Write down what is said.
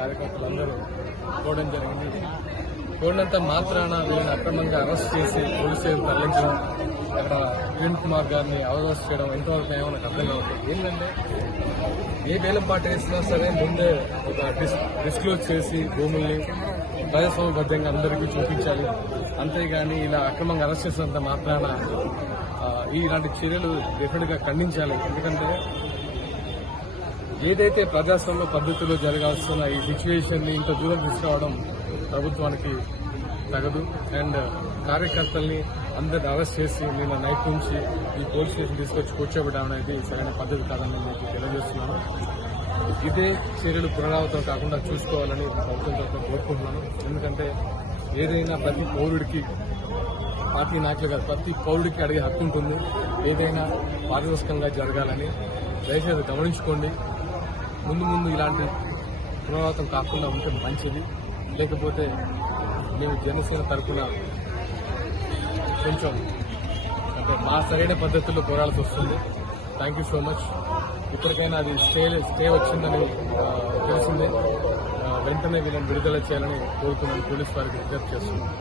కార్యకర్తలందరూ చూడడం జరిగింది. చూడడంత మాత్రాన వీళ్ళని అక్రమంగా అరెస్ట్ చేసి పోలీసులు తరలించడం అక్కడ కిరణ్ కుమార్ గారిని అవరోధ చేయడం ఎంతవరకు ఏమో నాకు అర్థం కావట్లేదు. ఏంటంటే ఏ వేలం పాట వేసినా సరే ముందే ఒక డిస్ డిస్క్లోజ్ చేసి భూముల్ని ప్రజాస్వామ్యబద్ధంగా అందరికీ చూపించాలి. అంతేగాని ఇలా అక్రమంగా అరెస్ట్ చేసినంత మాత్రాన ఈ ఇలాంటి చర్యలు డెఫినెట్గా ఖండించాలి. ఎందుకంటే ఏదైతే ప్రజాస్వామ్య పద్ధతిలో జరగాల్సిన ఈ సిచ్యువేషన్ని ఇంత దూరం తీసుకురావడం ప్రభుత్వానికి తగదు. అండ్ కార్యకర్తల్ని అందరిని అరెస్ట్ చేసి నిన్న నైట్ నుంచి ఈ పోలీస్ స్టేషన్ తీసుకొచ్చి కూర్చోబెట్టడం అనేది సరైన పద్ధతి కాదని నేను మీకు తెలియజేస్తున్నాను. ఇదే చర్యలు పునరావృతం కాకుండా చూసుకోవాలని ప్రభుత్వం తరఫున కోరుకుంటున్నాను. ఎందుకంటే ఏదైనా ప్రతి పౌరుడికి పార్టీ నాయకులు కాదు ప్రతి పౌరుడికి అడిగే హక్కు ఉంటుంది. ఏదైనా పారదర్శకంగా జరగాలని దయచేసి గమనించుకోండి. ముందు ముందు ఇలాంటి పునరావృతం కాకుండా ఉంటే మంచిది. లేకపోతే మేము జనసేన తరఫున కొంచెం అంటే మా సరైన పద్ధతుల్లో పోరాడాల్సి వస్తుంది. థ్యాంక్ యూ సో మచ్ ఇప్పటికైనా అది స్టే స్టే వచ్చిందని ఆ, తెలిసిందే. వెంటనే వీళ్ళని విడుదల చేయాలని కోరుకున్నాను పోలీస్ వారికి విజ్ఞప్తి చేస్తున్నాను.